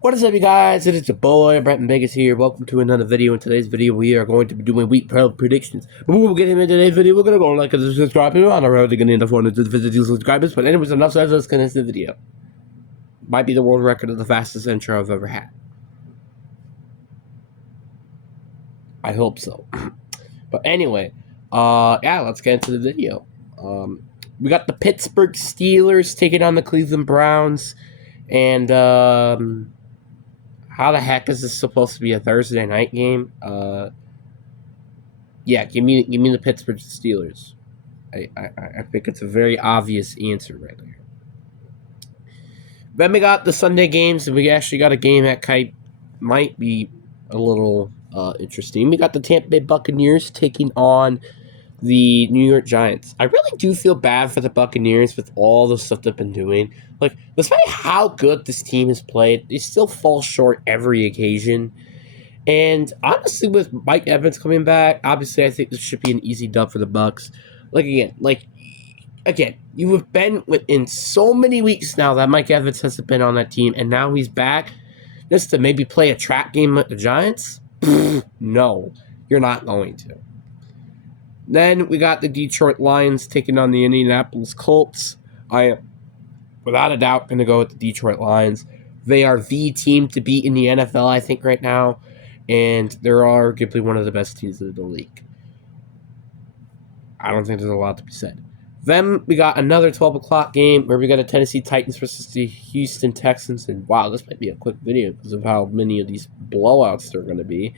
What is up, you guys? It is your boy, Brenton Vegas here. Welcome to another video. In today's video, we are going to be doing week 12 predictions. But before we get into today's video, we're going to go like and subscribe. On the road to getting into 450 subscribers. But anyways, enough said, let's get into the video. Might be the world record of the fastest intro I've ever had. I hope so. But anyway, yeah, let's get into the video. We got the Pittsburgh Steelers taking on the Cleveland Browns. And, how the heck is this supposed to be a Thursday night game? Yeah, give me the Pittsburgh Steelers. I think it's a very obvious answer right there. Then we got the Sunday games, and we actually got a game that might be a little interesting. We got the Tampa Bay Buccaneers taking on the New York Giants. I really do feel bad for the Buccaneers with all the stuff they've been doing. Like, despite how good this team has played, they still fall short every occasion. And honestly, with Mike Evans coming back, obviously I think this should be an easy dub for the Bucs. Again, you have been within so many weeks now that Mike Evans hasn't been on that team, and now he's back just to maybe play a trap game with the Giants? No, you're not going to. Then we got the Detroit Lions taking on the Indianapolis Colts. I am, without a doubt, going to go with the Detroit Lions. They are the team to beat in the NFL, I think, right now. And they're arguably one of the best teams in the league. I don't think there's a lot to be said. Then we got another 12 o'clock game where we got a Tennessee Titans versus the Houston Texans. And wow, this might be a quick video because of how many of these blowouts there are going to be.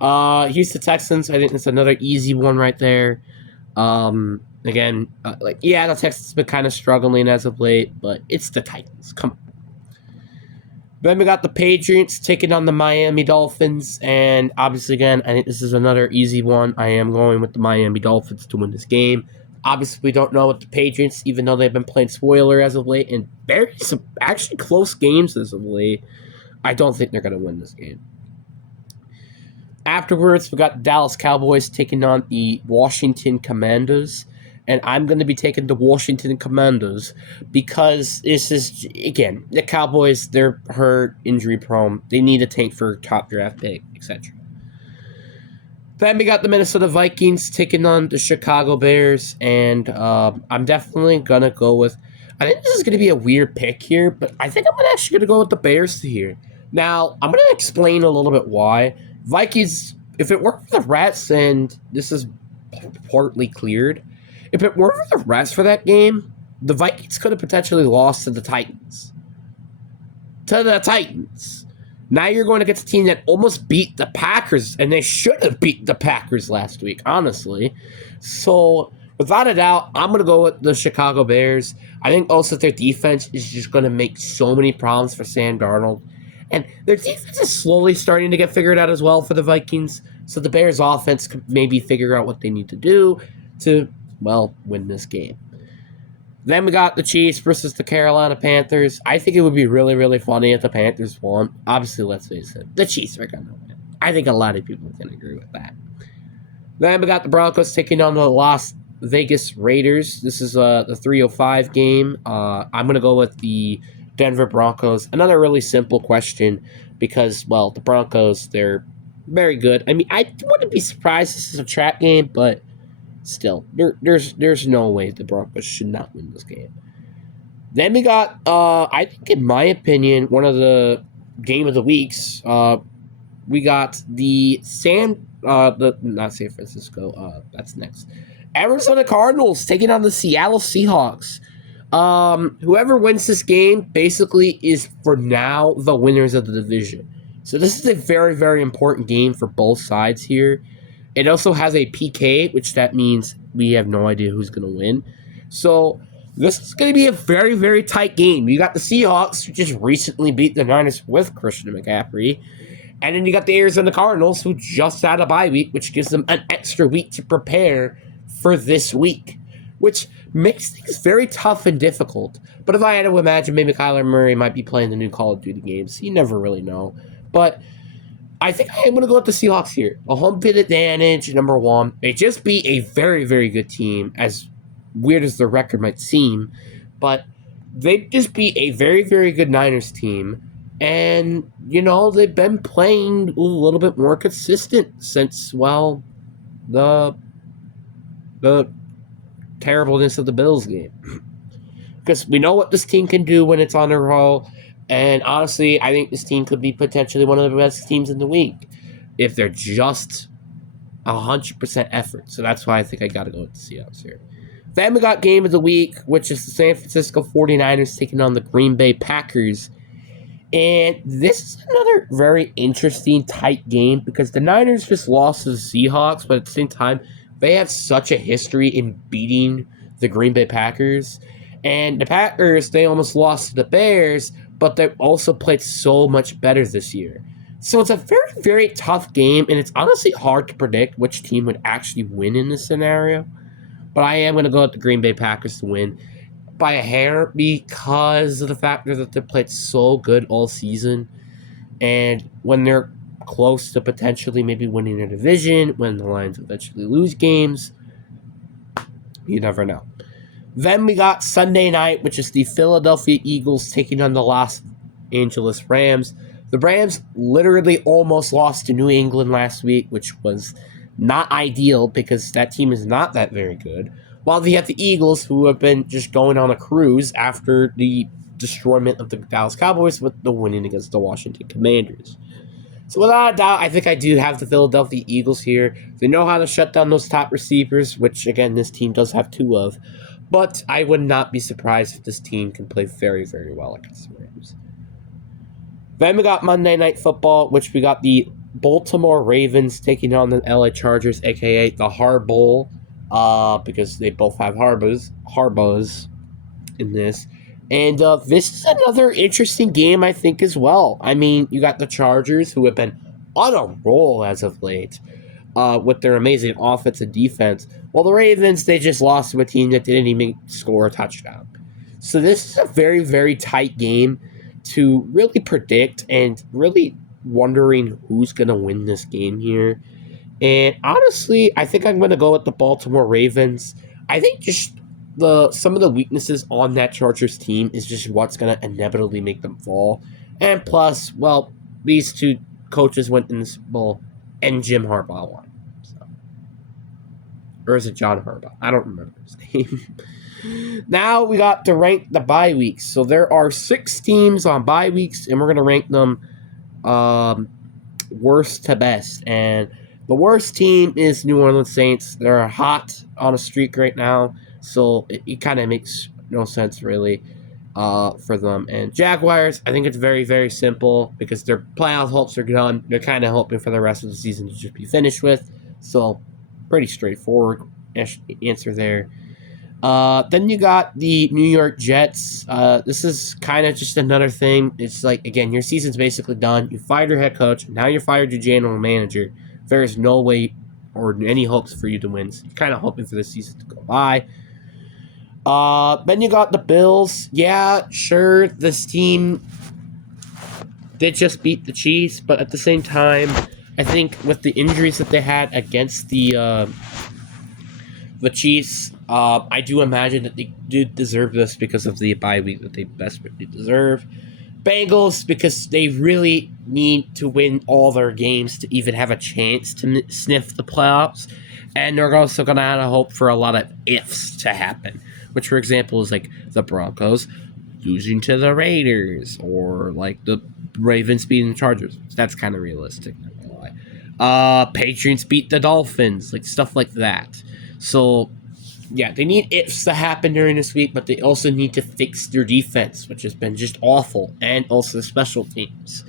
Houston Texans, I think that's another easy one right there. The Texans have been kind of struggling as of late, but it's the Titans. Come on. Then we got the Patriots taking on the Miami Dolphins, and obviously, again, I think this is another easy one. I am going with the Miami Dolphins to win this game. Obviously, we don't know what the Patriots, even though they've been playing spoiler as of late, and very some actually close games as of late. I don't think they're going to win this game. Afterwards, we got the Dallas Cowboys taking on the Washington Commanders. And I'm going to be taking the Washington Commanders because this is, again, the Cowboys, they're hurt, injury prone. They need a tank for a top draft pick, etc. Then we got the Minnesota Vikings taking on the Chicago Bears. And I'm definitely going to go with, I think this is going to be a weird pick here, but I think I'm actually going to go with the Bears here. Now, I'm going to explain a little bit why. Vikings, if it weren't for the Rats, and this is partly cleared, if it weren't for the Rats for that game, the Vikings could have potentially lost to the Titans. Now you're going to get the team that almost beat the Packers, and they should have beat the Packers last week, honestly. So, without a doubt, I'm going to go with the Chicago Bears. I think also their defense is just going to make so many problems for Sam Darnold. And their defense is slowly starting to get figured out as well for the Vikings. So the Bears' offense could maybe figure out what they need to do to, well, win this game. Then we got the Chiefs versus the Carolina Panthers. I think it would be really, really funny if the Panthers won. Obviously, let's face it, the Chiefs are going to win. I think a lot of people can agree with that. Then we got the Broncos taking on the Las Vegas Raiders. This is the 3:05 game. I'm going to go with the Denver Broncos. Another really simple question because, well, the Broncos, they're very good. I mean, I wouldn't be surprised this is a trap game, but still, there's no way the Broncos should not win this game. Then we got, I think in my opinion, one of the game of the weeks. We got not San Francisco. That's next. Arizona Cardinals taking on the Seattle Seahawks. Whoever wins this game basically is, for now, the winners of the division. So this is a very, very important game for both sides here. It also has a PK, which that means we have no idea who's going to win. So this is going to be a very, very tight game. You got the Seahawks, who just recently beat the Niners with Christian McCaffrey. And then you got the Arizona Cardinals, who just had a bye week, which gives them an extra week to prepare for this week, which makes things very tough and difficult. But if I had to imagine, maybe Kyler Murray might be playing the new Call of Duty games. You never really know. But I think I am going to go with the Seahawks here. A home field advantage, number one. They just beat a very, very good team, as weird as the record might seem. But they just beat a very, very good Niners team. And, they've been playing a little bit more consistent since, well, the the terribleness of the Bills game. Because we know what this team can do when it's on a roll. And honestly, I think this team could be potentially one of the best teams in the league if they're just 100% effort. So that's why I think I got to go with the Seahawks here. Then we got game of the week, which is the San Francisco 49ers taking on the Green Bay Packers. And this is another very interesting, tight game because the Niners just lost to the Seahawks, but at the same time, they have such a history in beating the Green Bay Packers. And the Packers, they almost lost to the Bears, but they've also played so much better this year. So it's a very, very tough game, and it's honestly hard to predict which team would actually win in this scenario. But I am going to go with the Green Bay Packers to win by a hair because of the fact that they've played so good all season. And when they're close to potentially maybe winning a division, when the Lions eventually lose games, you never know. Then we got Sunday night, which is the Philadelphia Eagles taking on the Los Angeles Rams. The Rams literally almost lost to New England last week, which was not ideal because that team is not that very good. While they have the Eagles, who have been just going on a cruise after the destroyment of the Dallas Cowboys with the winning against the Washington Commanders. So without a doubt, I think I do have the Philadelphia Eagles here. They know how to shut down those top receivers, which, again, this team does have two of. But I would not be surprised if this team can play very, very well against the Rams. Then we got Monday Night Football, which we got the Baltimore Ravens taking on the LA Chargers, a.k.a. the Har Bowl, because they both have Harbaughs in this. And this is another interesting game, I think, as well. I mean, you got the Chargers, who have been on a roll as of late with their amazing offense and defense. While the Ravens, they just lost to a team that didn't even score a touchdown. So this is a very, very tight game to really predict and really wondering who's going to win this game here. And honestly, I think I'm going to go with the Baltimore Ravens. I think just some of the weaknesses on that Chargers team is just what's going to inevitably make them fall. And plus, well, these two coaches went in the Super Bowl and Jim Harbaugh won. So. Or is it John Harbaugh? I don't remember his name. Now we got to rank the bye weeks. So there are 6 teams on bye weeks, and we're going to rank them worst to best. And the worst team is New Orleans Saints. They're hot on a streak right now, so it kind of makes no sense really for them. And Jaguars, I think it's very, very simple because their playoff hopes are done. They're kind of hoping for the rest of the season to just be finished with. So pretty straightforward answer there. Then you got the New York Jets. This is kind of just another thing. It's like, again, your season's basically done. You fired your head coach. Now you fired your general manager. There is no way or any hopes for you to win. So you're kind of hoping for this season to go by. Then you got the Bills. Yeah, sure, this team did just beat the Chiefs, but at the same time, I think with the injuries that they had against the Chiefs, I do imagine that they do deserve this because of the bye week that they desperately deserve. Bengals, because they really need to win all their games to even have a chance to sniff the playoffs. And they're also going to have to hope for a lot of ifs to happen, which, for example, is like the Broncos losing to the Raiders or like the Ravens beating the Chargers. That's kind of realistic. Not gonna lie. Patriots beat the Dolphins, like stuff like that. So, yeah, they need ifs to happen during this week, but they also need to fix their defense, which has been just awful, and also the special teams.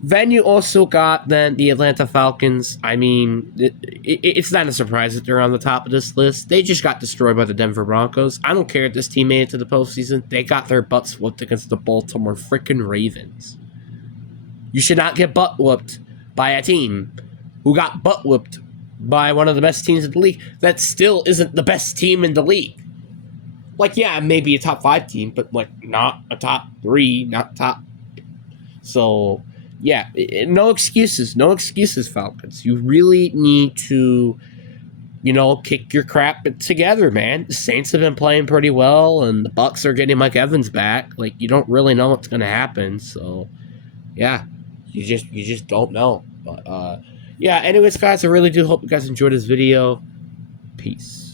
Then you also got then the Atlanta Falcons. I mean, it's not a surprise that they're on the top of this list. They just got destroyed by the Denver Broncos. I don't care if this team made it to the postseason. They got their butts whooped against the Baltimore freaking Ravens. You should not get butt whooped by a team who got butt whooped by one of the best teams in the league that still isn't the best team in the league. Like, yeah, maybe a top 5 team, but like not a top 3, not top. So, yeah, no excuses, Falcons. You really need to you know, kick your crap together, man. The Saints have been playing pretty well, and the Bucks are getting Mike Evans back. Like, you don't really know what's going to happen. So, yeah, you just don't know. But yeah. Anyways, guys, I really do hope you guys enjoyed this video. Peace.